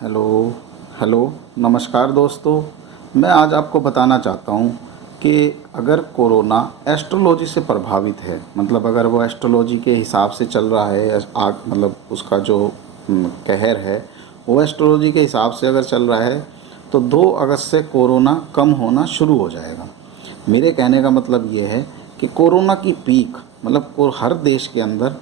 Hello hello नमस्कार दोस्तों। मैं आज आपको बताना चाहता हूँ कि अगर कोरोना एस्ट्रोलॉजी से प्रभावित है, मतलब अगर वो एस्ट्रोलॉजी के हिसाब से चल रहा है, मतलब उसका जो कहर है वो एस्ट्रोलॉजी के हिसाब से अगर चल रहा है तो 2 अगस्त से कोरोना कम होना शुरू हो जाएगा। मेरे कहने का मतलब ये है कि कोरोना की पीक मतलब हर देश के अंदर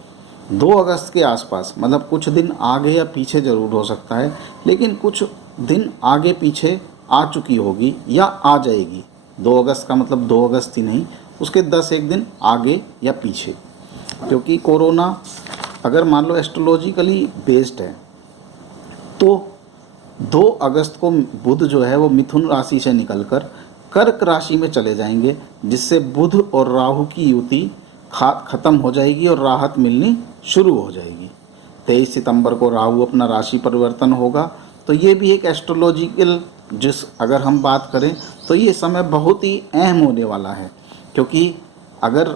2 अगस्त के आसपास, मतलब कुछ दिन आगे या पीछे ज़रूर हो सकता है, लेकिन कुछ दिन आगे पीछे आ चुकी होगी या आ जाएगी। 2 अगस्त का मतलब 2 अगस्त ही नहीं, उसके 10 एक दिन आगे या पीछे, क्योंकि कोरोना अगर मान लो एस्ट्रोलॉजिकली बेस्ड है तो 2 अगस्त को बुध जो है वो मिथुन राशि से निकलकर कर्क राशि में चले जाएंगे, जिससे बुध और राहु की युति ख़त्म हो जाएगी और राहत मिलनी शुरू हो जाएगी। 23 सितंबर को राहु अपना राशि परिवर्तन होगा, तो ये भी एक एस्ट्रोलॉजिकल जिस अगर हम बात करें तो ये समय बहुत ही अहम होने वाला है, क्योंकि अगर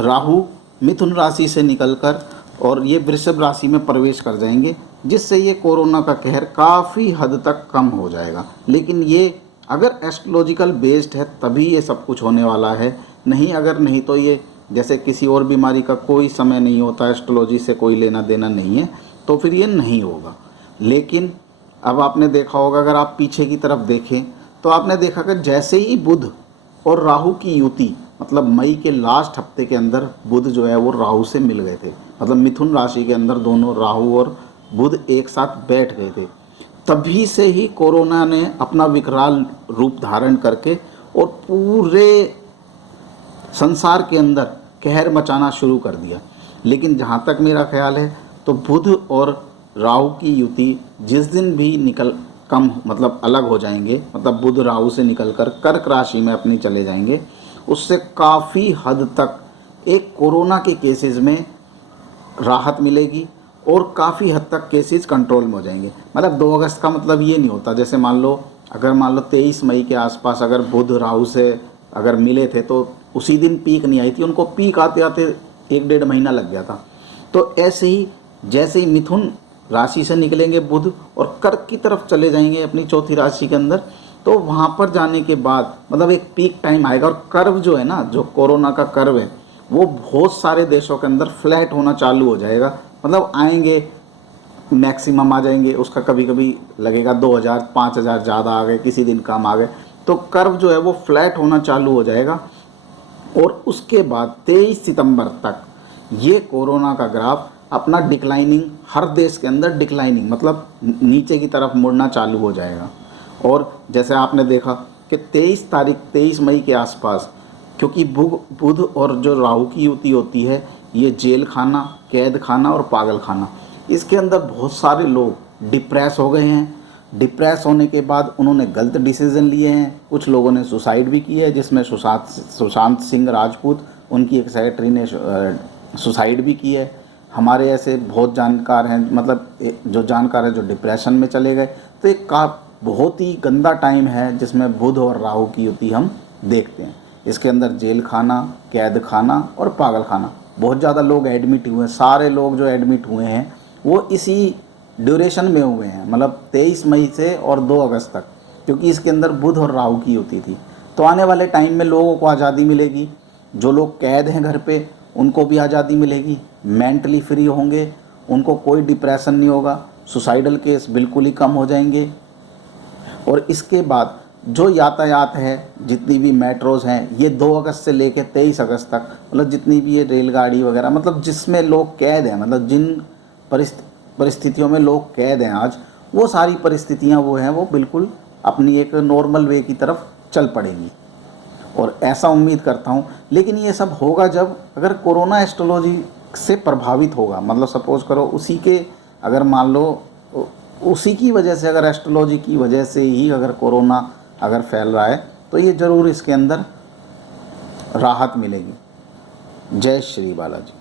राहु मिथुन राशि से निकलकर और ये वृषभ राशि में प्रवेश कर जाएंगे, जिससे ये कोरोना का कहर काफ़ी हद तक कम हो जाएगा। लेकिन ये अगर एस्ट्रोलॉजिकल बेस्ड है तभी ये सब कुछ होने वाला है, नहीं अगर नहीं तो ये जैसे किसी और बीमारी का कोई समय नहीं होता, एस्ट्रोलॉजी से कोई लेना देना नहीं है, तो फिर ये नहीं होगा। लेकिन अब आपने देखा होगा, अगर आप पीछे की तरफ देखें तो आपने देखा कि जैसे ही बुध और राहु की युति, मतलब मई के लास्ट हफ्ते के अंदर बुध जो है वो राहु से मिल गए थे, मतलब मिथुन राशि के अंदर दोनों राहु और बुध एक साथ बैठ गए थे, तभी से ही कोरोना ने अपना विकराल रूप धारण करके और पूरे संसार के अंदर कहर मचाना शुरू कर दिया। लेकिन जहाँ तक मेरा ख्याल है तो बुध और राहु की युति जिस दिन भी निकल कम मतलब अलग हो जाएंगे, मतलब बुध राहु से निकलकर कर्क राशि में अपनी चले जाएंगे, उससे काफ़ी हद तक एक कोरोना के केसेस में राहत मिलेगी और काफ़ी हद तक केसेस कंट्रोल में हो जाएंगे। मतलब 2 अगस्त का मतलब ये नहीं होता, जैसे मान लो 23 मई के आसपास अगर बुध राहु से अगर मिले थे तो उसी दिन पीक नहीं आई थी, उनको पीक आते आते 1 डेढ़ महीना लग गया था। तो ऐसे ही जैसे ही मिथुन राशि से निकलेंगे बुध और कर्क की तरफ चले जाएंगे अपनी चौथी राशि के अंदर, तो वहाँ पर जाने के बाद मतलब एक पीक टाइम आएगा और कर्व जो है ना, जो कोरोना का कर्व है वो बहुत सारे देशों के अंदर फ्लैट होना चालू हो जाएगा। मतलब आएंगे मैक्सिमम आ जाएंगे, उसका कभी कभी लगेगा 2000 5000 ज़्यादा आ गए, किसी दिन कम आ गए, तो कर्व जो है वो फ्लैट होना चालू हो जाएगा। और उसके बाद 23 सितंबर तक ये कोरोना का ग्राफ अपना डिक्लाइनिंग, हर देश के अंदर डिक्लाइनिंग मतलब नीचे की तरफ मुड़ना चालू हो जाएगा। और जैसे आपने देखा कि 23 मई के आसपास, क्योंकि बुध और जो राहु की युति होती है ये जेल खाना, कैद खाना और पागल खाना, इसके अंदर बहुत सारे लोग डिप्रेस हो गए हैं। डिप्रेस होने के बाद उन्होंने गलत डिसीज़न लिए हैं, कुछ लोगों ने सुसाइड भी किया है, जिसमें सुशांत सिंह राजपूत, उनकी एक सेक्रेटरी ने सुसाइड भी की है। हमारे ऐसे बहुत जानकार हैं, मतलब जो जानकार हैं जो डिप्रेशन में चले गए। तो एक बहुत ही गंदा टाइम है जिसमें बुध और राहु की युति हम देखते हैं। इसके अंदर जेल खाना, कैद खाना और पागल खाना, बहुत ज़्यादा लोग एडमिट हुए हैं। सारे लोग जो एडमिट हुए हैं वो इसी ड्यूरेशन में हुए हैं, मतलब 23 मई से और 2 अगस्त तक, क्योंकि इसके अंदर बुध और राहु की युति थी। तो आने वाले टाइम में लोगों को आज़ादी मिलेगी, जो लोग कैद हैं घर पे उनको भी आज़ादी मिलेगी, मेंटली फ्री होंगे, उनको कोई डिप्रेशन नहीं होगा, सुसाइडल केस बिल्कुल ही कम हो जाएंगे। और इसके बाद जो यातायात है, जितनी भी मेट्रोज़ हैं, ये 2 अगस्त से लेकर 23 अगस्त तक, मतलब जितनी भी ये रेलगाड़ी वगैरह, मतलब जिसमें लोग कैद हैं, मतलब जिन परिस्थितियों में लोग कैद हैं आज, वो सारी परिस्थितियां वो हैं वो बिल्कुल अपनी एक नॉर्मल वे की तरफ चल पड़ेंगी। और ऐसा उम्मीद करता हूँ। लेकिन ये सब होगा जब अगर कोरोना एस्ट्रोलॉजी से प्रभावित होगा, मतलब सपोज करो उसी के अगर मान लो उसी की वजह से, अगर एस्ट्रोलॉजी की वजह से ही अगर कोरोना अगर फैल रहा है तो ये ज़रूर इसके अंदर राहत मिलेगी। जय श्री बालाजी।